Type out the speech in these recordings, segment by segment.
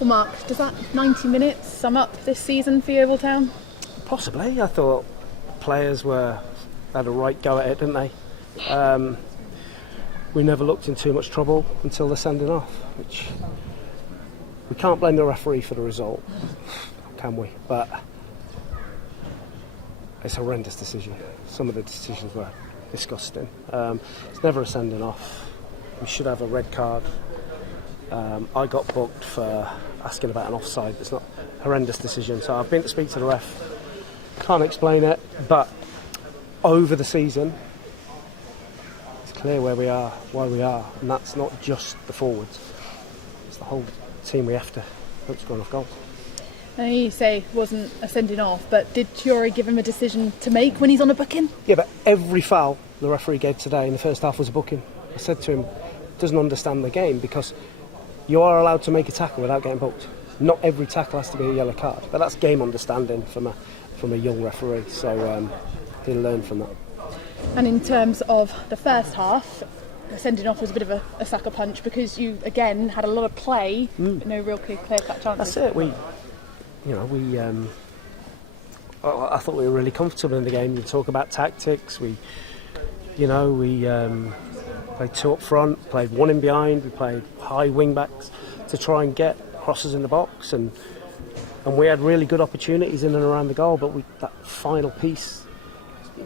Well, Mark, does that 90 minutes sum up this season for Yeovil Town? Possibly. I thought players had a right go at it, didn't they? We never looked in too much trouble until the sending off, which we can't blame the referee for the result, can we? But it's a horrendous decision. Some of the decisions were disgusting. It's never a sending off. We should have a red card. I got booked for asking about an offside. It's not a horrendous decision. So I've been to speak to the ref. Can't explain it, but over the season, it's clear where we are, why we are, and that's not just the forwards. It's the whole team we have to hope score enough goals. I know you say it wasn't a sending off, but did Chiori give him a decision to make when he's on a booking? Yeah, but every foul the referee gave today in the first half was a booking. I said to him, doesn't understand the game, because you are allowed to make a tackle without getting booked. Not every tackle has to be a yellow card, but that's game understanding from a young referee, so he'll learn from that. And in terms of the first half, the sending off was a bit of a sucker punch because you again had a lot of play, but no real clear-cut chances. That's it. I thought we were really comfortable in the game. We talk about tactics. We played two up front, played one in behind. We played high wing backs to try and get crosses in the box, and we had really good opportunities in and around the goal. But that final piece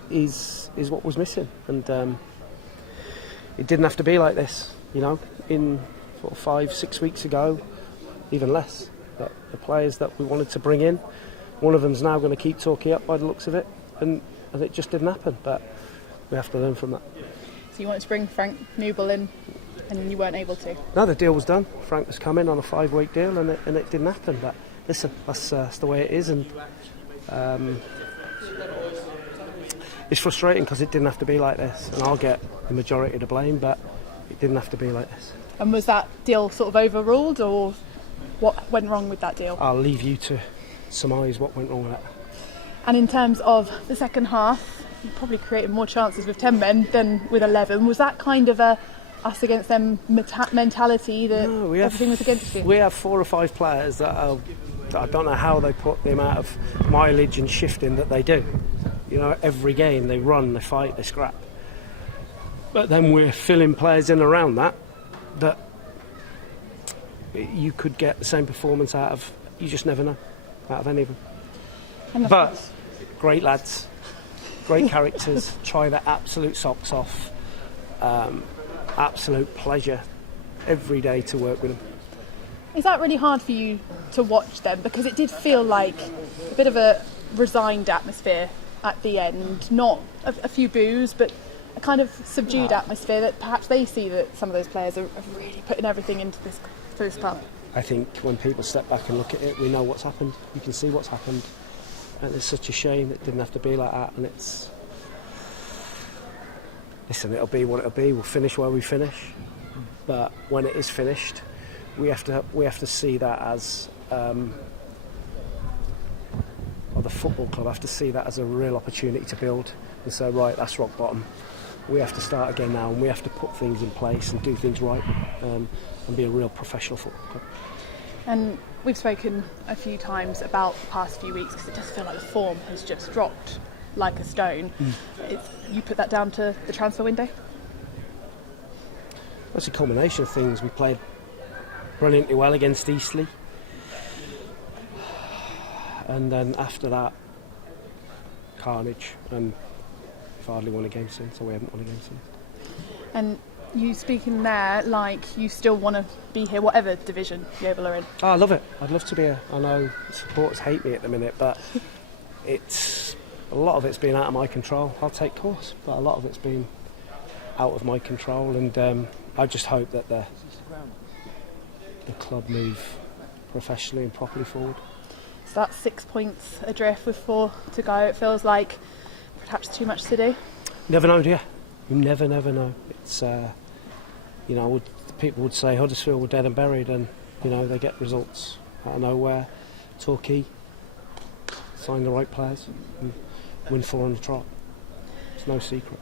is what was missing, and it didn't have to be like this. In sort of 5-6 weeks ago, even less. But the players that we wanted to bring in, one of them's now going to keep Torquay up by the looks of it, and it just didn't happen. But we have to learn from that. So you wanted to bring Frank Newell in, and you weren't able to? No, the deal was done. Frank was coming on a 5-week deal, and it didn't happen. But listen, that's the way it is, and it's frustrating because it didn't have to be like this, and I'll get the majority of the blame, but it didn't have to be like this. And was that deal sort of overruled, or what went wrong with that deal? I'll leave you to surmise what went wrong with that. And in terms of the second half, you probably created more chances with 10 men than with 11. Was that kind of a us against them mentality that everything was against you? We have 4 or 5 players that I don't know how they put the amount of mileage and shifting that they do. Every game they run, they fight, they scrap. But then we're filling players in around that you could get the same performance out of, you just never know, out of any of them. But great lads, great characters, try their absolute socks off. Absolute pleasure every day to work with them. Is that really hard for you to watch them? Because it did feel like a bit of a resigned atmosphere at the end. Not a few boos, but a kind of subdued atmosphere that perhaps they see that some of those players are really putting everything into this first part. I think when people step back and look at it, we know what's happened. You can see what's happened. And it's such a shame it didn't have to be like that. And listen, it'll be what it'll be. We'll finish where we finish. But when it is finished, we have to see that as, or the football club have to see that as a real opportunity to build and say, right, that's rock bottom. We have to start again now, and we have to put things in place and do things right, and be a real professional football club. And we've spoken a few times about the past few weeks because it does feel like the form has just dropped like a stone. You put that down to the transfer window? It's a combination of things. We played brilliantly well against Eastleigh, and then after that, carnage, and we've hardly won a game since, or we haven't won a game since. And you speaking there like you still want to be here whatever division Yeovil are in? Oh, I love it. I'd love to be here. I know supporters hate me at the minute, but a lot of it's been out of my control. I'll take course, but a lot of it's been out of my control, and I just hope that the club move professionally and properly forward. So that's 6 points adrift with 4 to go. It feels like perhaps too much to do. Never know, do you? You never know. It's people would say Huddersfield were dead and buried, and they get results out of nowhere. Torquay sign the right players and win 4 on the trot. It's no secret.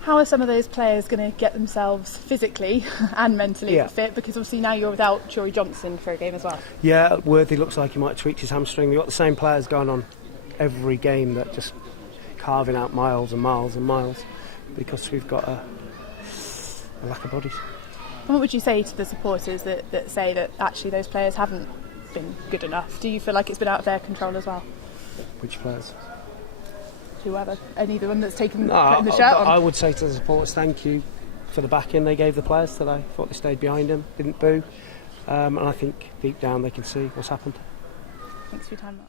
How are some of those players going to get themselves physically and mentally fit? Because obviously now you're without Jory Johnson for a game as well. Yeah, Worthy looks like he might tweak his hamstring. We've got the same players going on every game that just carving out miles and miles and miles because we've got a lack of bodies. And what would you say to the supporters that say that actually those players haven't been good enough? Do you feel like it's been out of their control as well? Which players? Whoever, any of the one that's putting the shirt on. I would say to the supporters, thank you for the backing they gave the players today. Thought they stayed behind him, didn't boo, and I think deep down they can see what's happened. Thanks for your time, Mark.